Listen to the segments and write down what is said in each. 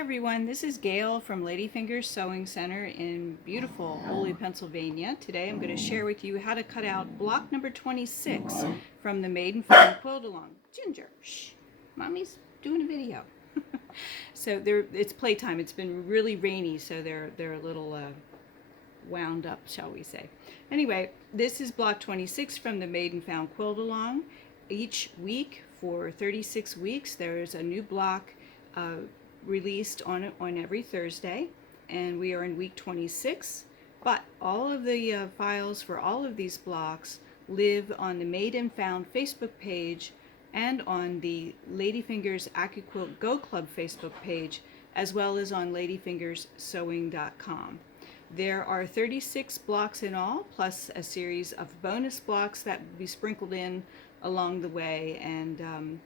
everyone, this is Gail from Ladyfingers Sewing Center in beautiful Ole, Pennsylvania. Today I'm going to share with you how to cut out block number 26 from the Maiden Found Quilt Along. Ginger, shh, Mommy's doing a video. So it's playtime. It's been really rainy, so they're a little wound up, shall we say. Anyway, this is block 26 from the Maiden Found Quilt Along. Each week for 36 weeks there's a new block released on every Thursday, and we are in week 26, but all of the files for all of these blocks live on the Made and Found Facebook page and on the Ladyfingers Accuquilt Go Club Facebook page, as well as on ladyfingerssewing.com. There are 36 blocks in all, plus a series of bonus blocks that will be sprinkled in along the way, and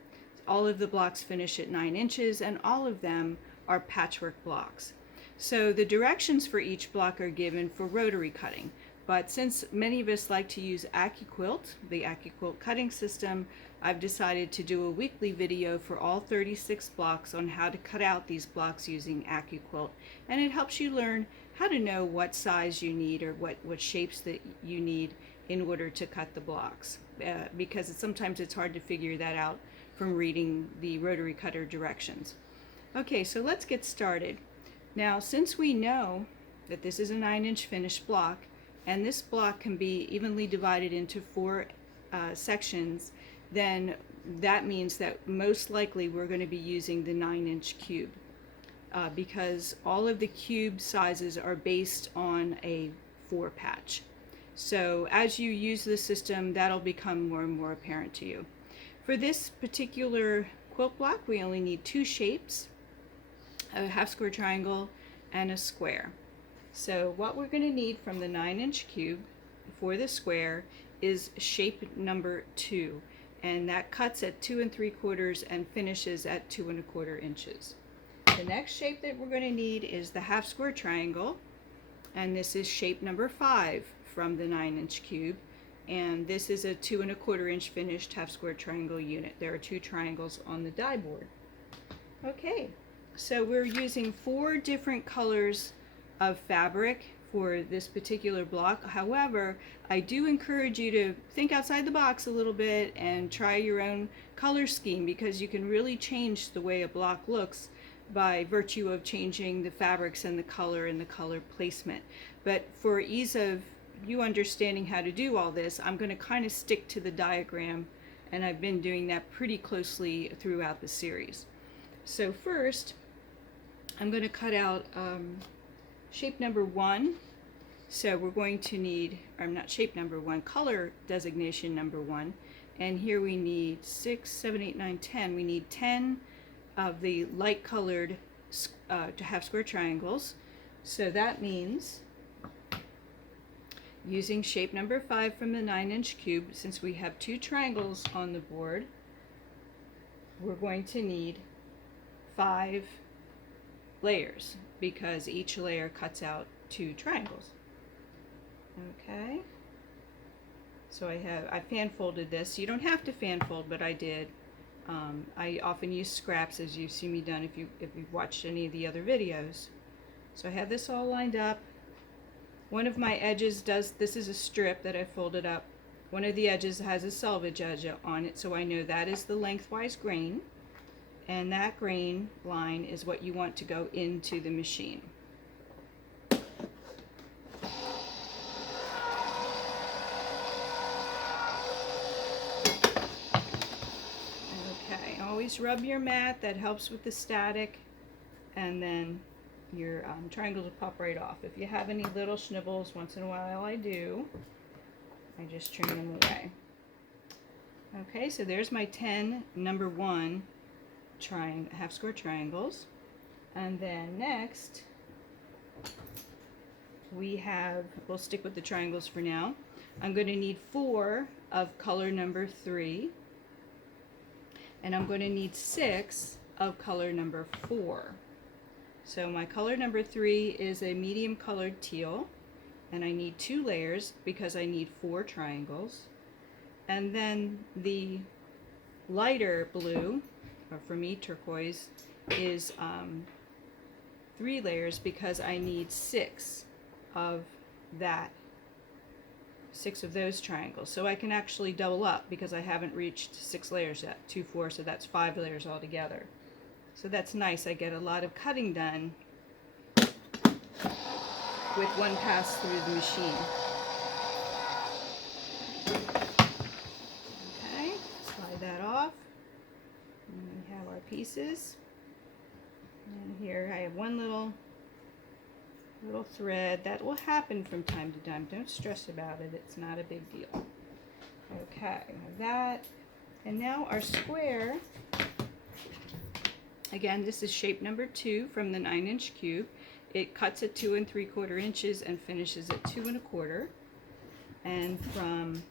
all of the blocks finish at 9 inches, and all of them are patchwork blocks. So the directions for each block are given for rotary cutting, but since many of us like to use Accuquilt, the Accuquilt cutting system, I've decided to do a weekly video for all 36 blocks on how to cut out these blocks using Accuquilt, and it helps you learn how to know what size you need or what shapes that you need in order to cut the blocks, because sometimes it's hard to figure that out from reading the rotary cutter directions. Okay, so let's get started. Now, since we know that this is a 9-inch finished block, and this block can be evenly divided into 4 sections, then that means that most likely we're going to be using the 9-inch cube, because all of the cube sizes are based on a 4 patch. So as you use the system, that'll become more and more apparent to you. For this particular quilt block, we only need 2 shapes, a half square triangle and a square. So what we're going to need from the 9-inch cube for the square is shape number 2, and that cuts at 2 3/4 and finishes at 2 1/4 inches. The next shape that we're going to need is the half square triangle, and this is shape number 5 from the 9-inch cube. And this is a 2 1/4 inch finished half square triangle unit. There are 2 triangles on the die board. Okay, so we're using 4 different colors of fabric for this particular block. However, I do encourage you to think outside the box a little bit and try your own color scheme, because you can really change the way a block looks by virtue of changing the fabrics and the color placement. But for ease of you understanding how to do all this, I'm going to kind of stick to the diagram, and I've been doing that pretty closely throughout the series. So first, I'm going to cut out shape number 1. So we're going to need, or not shape number 1, color designation number 1, and here we need 6, 7, 8, 9, 10. We need 10 of the light colored half square triangles. So that means, using shape number 5 from the 9-inch cube, since we have 2 triangles on the board, we're going to need 5 layers, because each layer cuts out 2 triangles. Okay, so I fan folded this. You don't have to fan fold, but I did. I often use scraps, as you've seen me done if you've watched any of the other videos. So I have this all lined up. One of my edges this is a strip that I folded up. One of the edges has a selvage edge on it, so I know that is the lengthwise grain, and that grain line is what you want to go into the machine. Okay, always rub your mat. That helps with the static, and then your triangles will pop right off. If you have any little schnibbles, once in a while I do, I just trim them away. Okay, so there's my 10 number 1 half square triangles. And then next we'll stick with the triangles for now. I'm going to need 4 of color number 3, and I'm going to need 6 of color number 4. So my color number 3 is a medium colored teal, and I need 2 layers because I need 4 triangles. And then the lighter blue, or for me turquoise, is 3 layers because I need 6 of that, 6 of those triangles. So I can actually double up because I haven't reached 6 layers yet. 2, 4, so that's 5 layers altogether. So that's nice. I get a lot of cutting done with one pass through the machine. Okay, slide that off. And we have our pieces. And here I have one little thread. That will happen from time to time. Don't stress about it. It's not a big deal. Okay, that. And now our square. Again, this is shape number 2 from the 9-inch cube. It cuts at 2 3/4 inches and finishes at 2 1/4. And from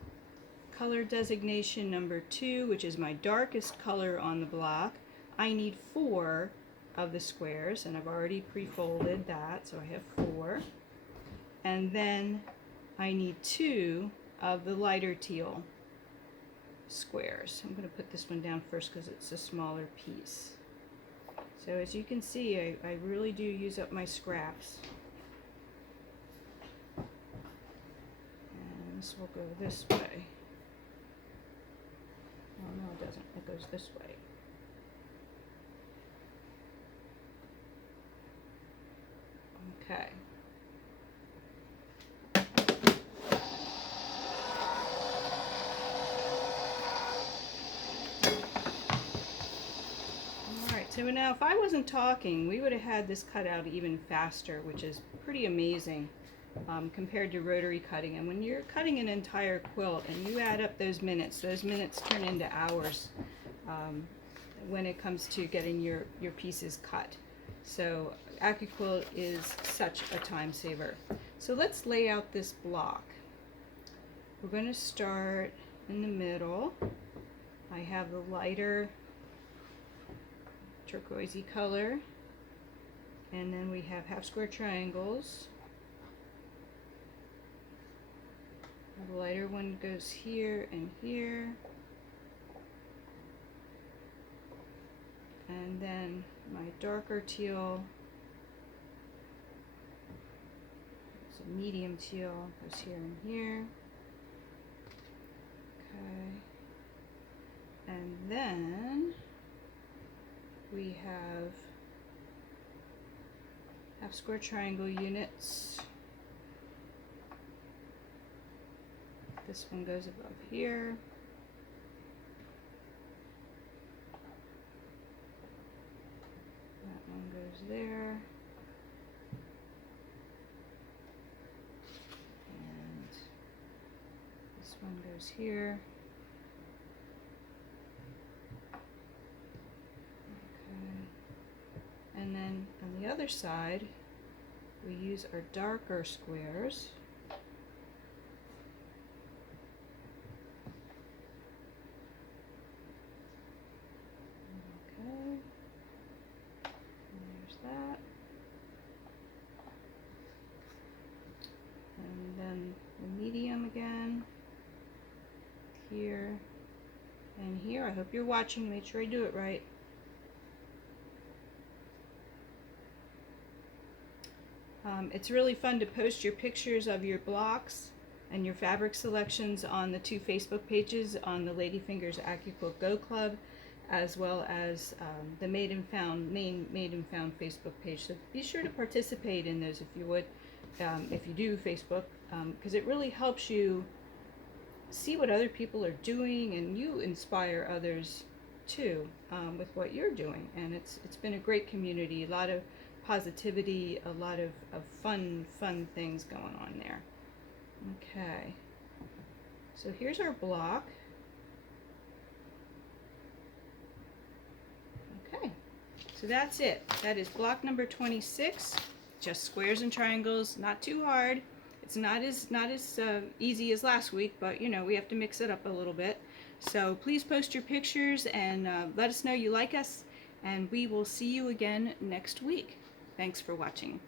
color designation number 2, which is my darkest color on the block, I need 4 of the squares, and I've already pre-folded that, so I have 4. And then I need 2 of the lighter teal squares. I'm going to put this one down first because it's a smaller piece. So as you can see, I really do use up my scraps. And this will go this way. Oh no, it doesn't. It goes this way. Okay. Alright, so now if I wasn't talking, we would have had this cut out even faster, which is pretty amazing compared to rotary cutting. And when you're cutting an entire quilt and you add up those minutes turn into hours when it comes to getting your pieces cut. So Accuquilt is such a time saver. So let's lay out this block. We're going to start in the middle. I have the lighter turquoisey color, and then we have half square triangles. The lighter one goes here and here, and then my darker teal, it's a medium teal, goes here and here. Okay, and then we have half square triangle units. This one goes above here. That one goes there. And this one goes here. Okay. And then on the other side, we use our darker squares. And then the medium again, here and here. I hope you're watching, make sure I do it right. It's really fun to post your pictures of your blocks and your fabric selections on the 2 Facebook pages, on the Ladyfingers Accuquilt Go Club, as well as the main Made and Found Facebook page. So be sure to participate in those if you would, if you do Facebook, because it really helps you see what other people are doing, and you inspire others too with what you're doing. And it's been a great community, a lot of positivity, a lot of fun things going on there. Okay, so here's our block. Okay, so that's it. That is block number 26. Just squares and triangles, not too hard. It's not as easy as last week, but you know, we have to mix it up a little bit. So please post your pictures and let us know you like us, and we will see you again next week. Thanks for watching.